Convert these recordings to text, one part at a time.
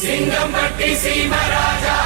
சிங்கம்பட்டி சீமராஜா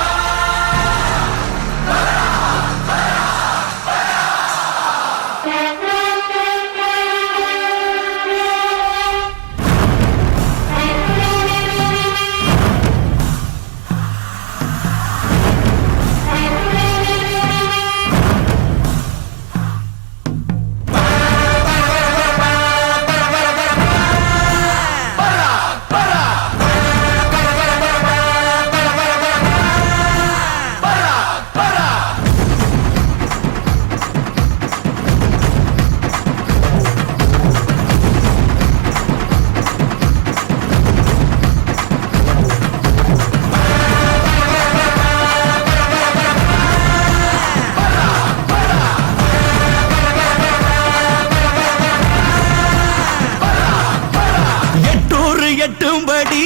எட்டும்படி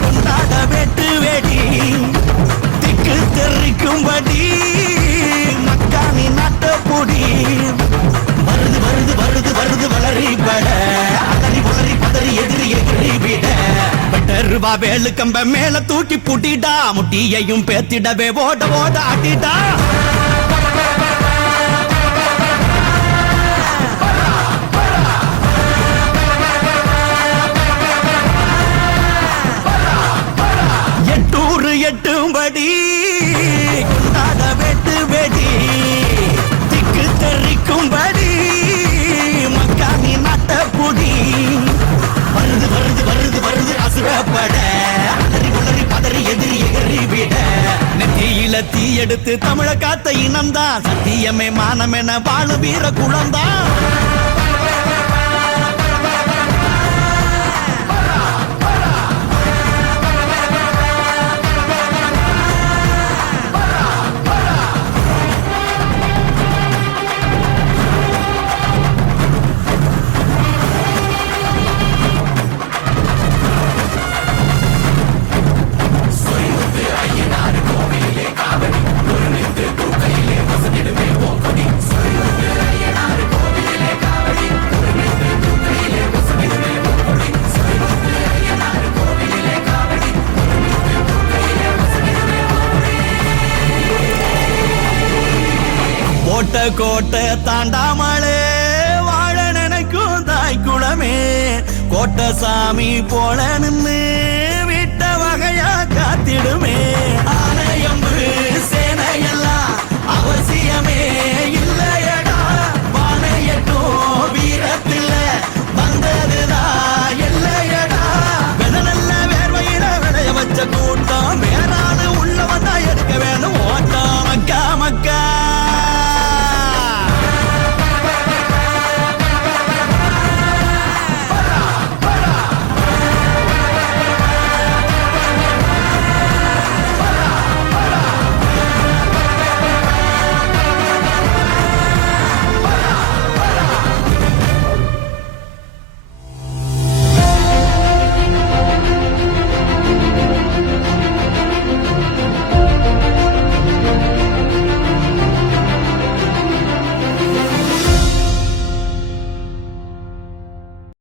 கொண்டாட வெட்டு வெடி திக்கு தெரிக்கும்படி மக்கானி நாட்டப்பொடி வருது வருது வருது வருது வளரி பட அதறி வளரி பதறி எதிரி எதிரி விட ரூபா வேலு கம்ப மேல தூக்கி புட்டிடா முட்டியையும் பேத்திடவே ஓட ஓட ஆட்டிடா எட்டும்படி கொண்டாட வெட்டு வெடி திக்கு தெரிக்கும்படி மக்கானி நாட்டப்பொடி வருது வருது வருது வருது அசுரப்பட அதறி உளறி பதறி எதிரி எதிரி விட நெத்தியில தீ எடுத்து தமிழ காத்த இனம்தான் சத்தியமே மானமென வாழ வீர குளம்தான் கோட்டை கோட்டை தாண்டாமலே வாழ நினைக்கும் தாய் குளமே கோட்டை சாமி போல நின்று விட்ட வகையா காத்திடுமே.